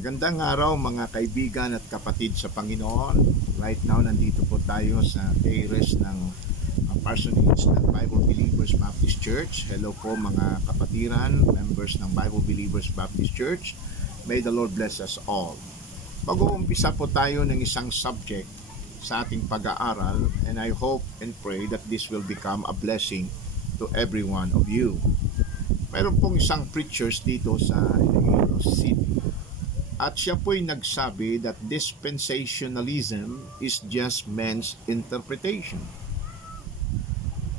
Magandang araw mga kaibigan at kapatid sa Panginoon. Right now, nandito po tayo sa terrace ng parsonage ng Bible Believers Baptist Church. Hello po mga kapatiran, members ng Bible Believers Baptist Church. May the Lord bless us all. Mag-uumpisa po tayo ng isang subject sa ating pag-aaral, and I hope and pray that this will become a blessing to every one of you. Mayroon pong isang preachers dito sa Iloilo City. At siya po'y nagsabi that dispensationalism is just man's interpretation.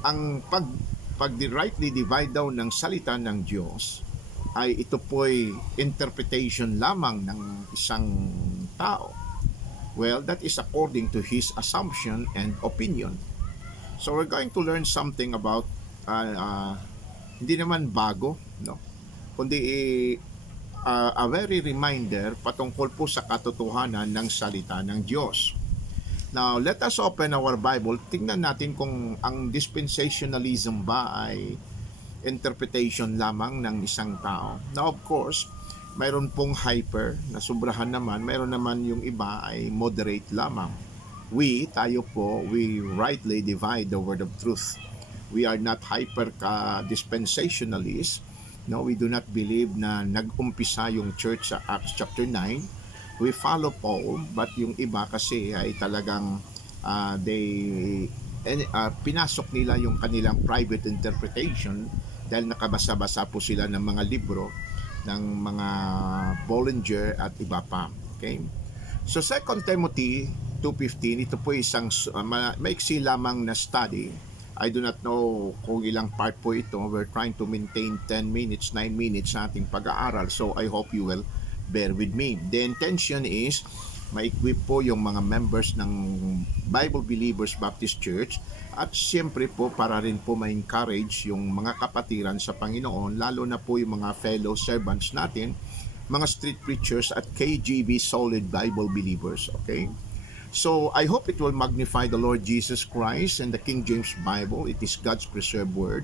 Ang pag-rightly divide daw ng salita ng Diyos ay ito po'y interpretation lamang ng isang tao. Well, that is according to his assumption and opinion. So we're going to learn something about hindi naman bago, no? Kundi a very reminder patungkol po sa katotohanan ng salita ng Diyos. Now, let us open our Bible. Tingnan natin kung ang dispensationalism ba ay interpretation lamang ng isang tao. Now, of course, mayroon pong hyper na sobrahan naman. Mayroon naman yung iba ay moderate lamang. Tayo po, we rightly divide the word of truth. We are not hyper dispensationalists. No, we do not believe na nag-umpisa yung church sa Acts chapter 9. We follow Paul, but yung iba kasi ay talagang pinasok nila yung kanilang private interpretation dahil nakabasa-basa po sila ng mga libro ng mga Bollinger at iba pa. Okay? So 2 Timothy 2:15, ito po isang maiksi lamang na study. I do not know kung ilang part po ito. We're trying to maintain 10 minutes, 9 minutes sa ating pag-aaral. So I hope you will bear with me. The intention is ma-equip po yung mga members ng Bible Believers Baptist Church at siyempre po para rin po ma-encourage yung mga kapatiran sa Panginoon, lalo na po yung mga fellow servants natin, mga street preachers at KGB Solid Bible Believers. Okay? So, I hope it will magnify the Lord Jesus Christ and the King James Bible. It is God's preserved word.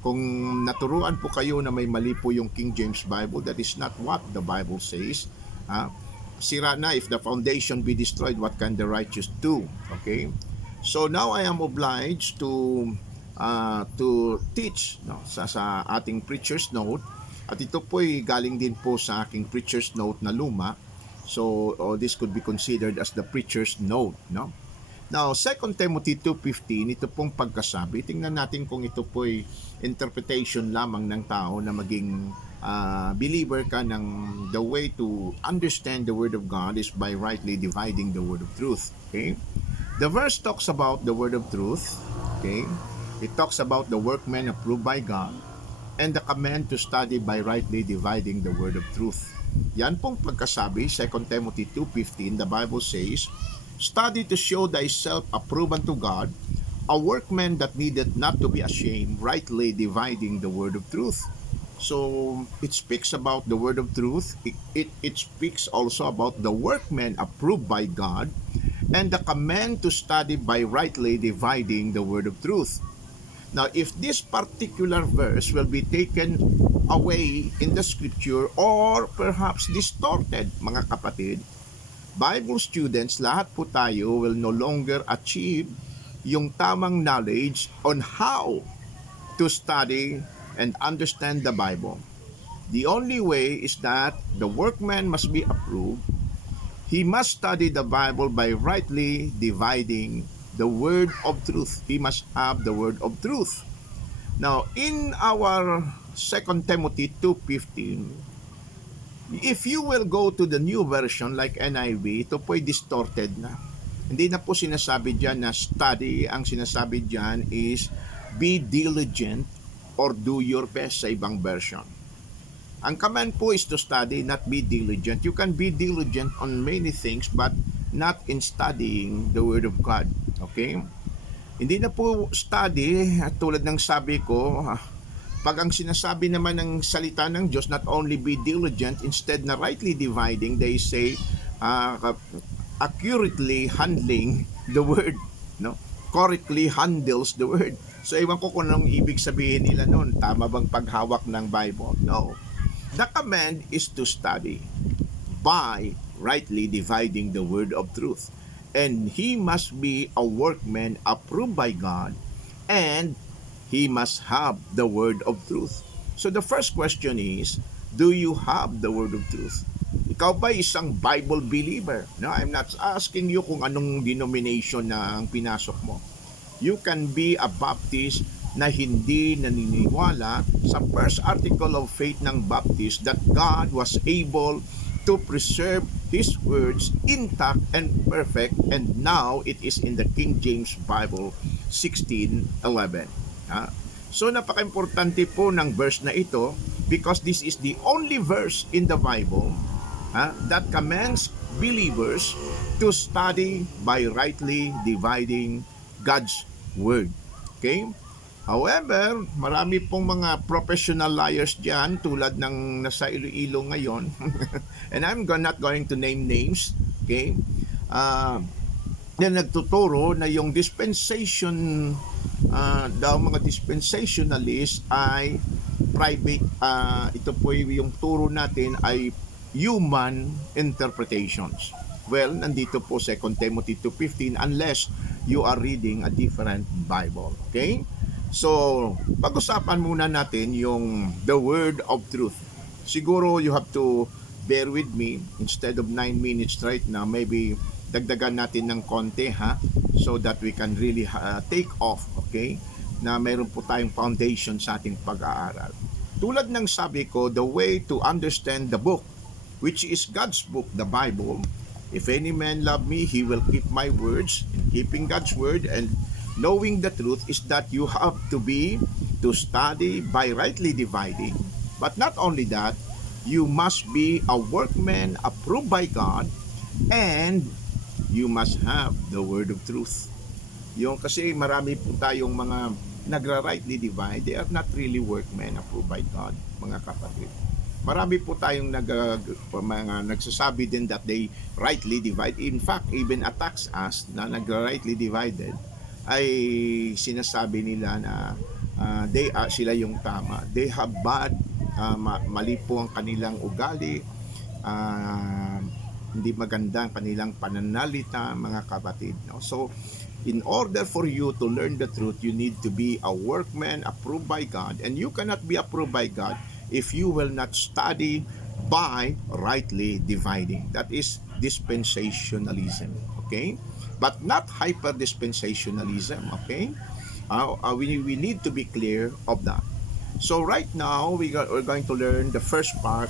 Kung naturuan po kayo na may mali po yung King James Bible, that is not what the Bible says. Sira na, if the foundation be destroyed, what can the righteous do? Okay? So, now I am obliged to teach sa ating preacher's note. At ito po'y galing din po sa aking preacher's note na luma. So, this could be considered as the preacher's note, no? Now, 2 Timothy 2:15, ito pong pagkasabi, tingnan natin kung ito po'y interpretation lamang ng tao na maging believer ka ng the way to understand the Word of God is by rightly dividing the Word of truth, okay? The verse talks about the Word of truth, okay? It talks about the workman approved by God and the command to study by rightly dividing the Word of truth. Yan pong pagkasabi, 2 Timothy 2:15, the Bible says, "Study to show thyself approved unto God, a workman that needeth not to be ashamed, rightly dividing the word of truth." So, it speaks about the word of truth. It speaks also about the workman approved by God and the command to study by rightly dividing the word of truth. Now, if this particular verse will be taken away in the scripture or perhaps distorted, mga kapatid, Bible students, lahat po tayo will no longer achieve yung tamang knowledge on how to study and understand the Bible. The only way is that the workman must be approved. He must study the Bible by rightly dividing the word of truth. He must have the word of truth. Now, in our 2 Timothy 2:15, if you will go to the new version like NIV, ito po'y distorted na. Hindi na po sinasabi dyan na study. Ang sinasabi dyan is be diligent or do your best sa ibang version. Ang command po is to study, not be diligent. You can be diligent on many things but not in studying the Word of God. Okay? Hindi na po study, tulad ng sabi ko, pag ang sinasabi naman ng salita ng Diyos, not only be diligent, instead na rightly dividing, they say, accurately handling the Word, no? Correctly handles the Word. So, ewan ko kung anong ibig sabihin nila noon. Tama bang paghawak ng Bible? No. The command is to study. by rightly dividing the word of truth. And he must be a workman approved by God, and he must have the word of truth. So the first question is, do you have the word of truth? Ikaw ba isang Bible believer? No, I'm not asking you kung anong denomination na ang pinasok mo. You can be a Baptist na hindi naniniwala sa first article of faith ng Baptist that God was able to preserve His words intact and perfect, and now it is in the King James Bible 16:11. So napaka-importante po ng verse na ito because this is the only verse in the Bible that commands believers to study by rightly dividing God's word. Okay? However, marami pong mga professional liars dyan tulad ng nasa Iloilo ngayon. And I'm not going to name names. Okay? Na nagtuturo na yung dispensation daw mga dispensationalist ay private, ito po yung turo natin ay human interpretations. Well, nandito po 2 Timothy 2:15 unless you are reading a different Bible. Okay? So, pag-usapan muna natin yung the word of truth. Siguro you have to bear with me instead of 9 minutes right now, maybe dagdagan natin ng konti so that we can really take off, okay? Na meron po tayong foundation sa ating pag-aaral. Tulad ng sabi ko, the way to understand the book, which is God's book, the Bible. If any man love me, he will keep my words. And keeping God's word and knowing the truth is that you have to study by rightly dividing. But not only that, you must be a workman approved by God, and you must have the word of truth. Yung kasi marami po tayong mga nagra-rightly divide, they are not really workmen approved by God, mga kapatid. Marami po tayong mga nagsasabi din that they rightly divide. In fact, even attacks us na nagra-rightly divided ay sinasabi nila na sila yung tama. They have bad, mali po ang kanilang ugali, hindi maganda ang kanilang pananalita, mga kapatid. No? So, in order for you to learn the truth, you need to be a workman approved by God. And you cannot be approved by God if you will not study by rightly dividing. That is dispensationalism. Okay? But not hyper-dispensationalism. Okay? We need to be clear of that. So right now, we're going to learn the first part.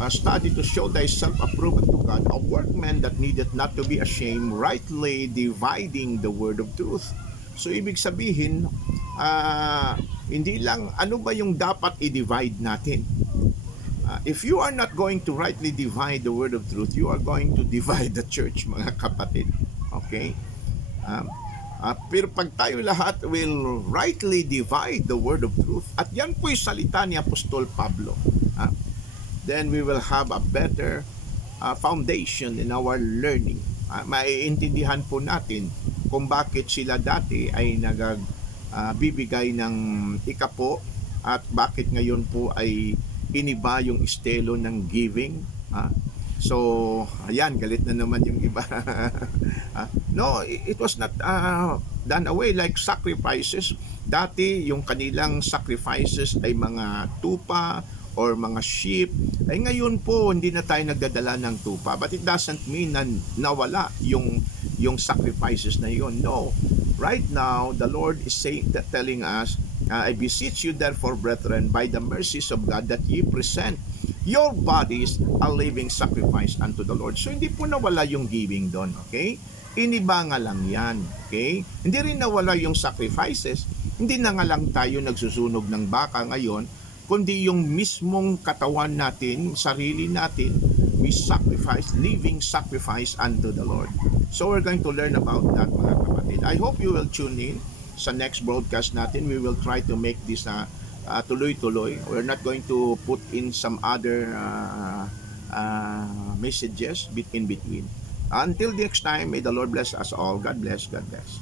Study to show thyself approved to God, a workman that needeth not to be ashamed, rightly dividing the word of truth. So ibig sabihin, hindi lang ano ba yung dapat i-divide natin. If you are not going to rightly divide the word of truth, you are going to divide the church, mga kapatid. Okay? Pero pag tayo lahat will rightly divide the word of truth, at yan po yung salita ni Apostol Pablo, then we will have a better foundation in our learning. Maiintindihan po natin kung bakit sila dati ay bibigay ng ikapo at bakit ngayon po ay iniba yung estilo ng giving. So, ayan, galit na naman yung iba. No, it was not done away like sacrifices. Dati, yung kanilang sacrifices ay mga tupa or mga sheep. Ay ngayon po, hindi na tayo nagdadala ng tupa. But it doesn't mean na nawala yung sacrifices na yun. No. Right now, the Lord is telling us, I beseech you therefore, brethren, by the mercies of God, that ye present your bodies a living sacrifice unto the Lord. So, hindi po nawala yung giving doon, okay? Iniba nga lang yan, okay? Hindi rin nawala yung sacrifices. Hindi na nga lang tayo nagsusunog ng baka ngayon, kundi yung mismong katawan natin, sarili natin, we sacrifice, living sacrifice unto the Lord. So, we're going to learn about that, mga kapatid. I hope you will tune in sa next broadcast natin. We will try to make this tuloy-tuloy. We're not going to put in some other messages in between. Until next time, may the Lord bless us all. God bless. God bless.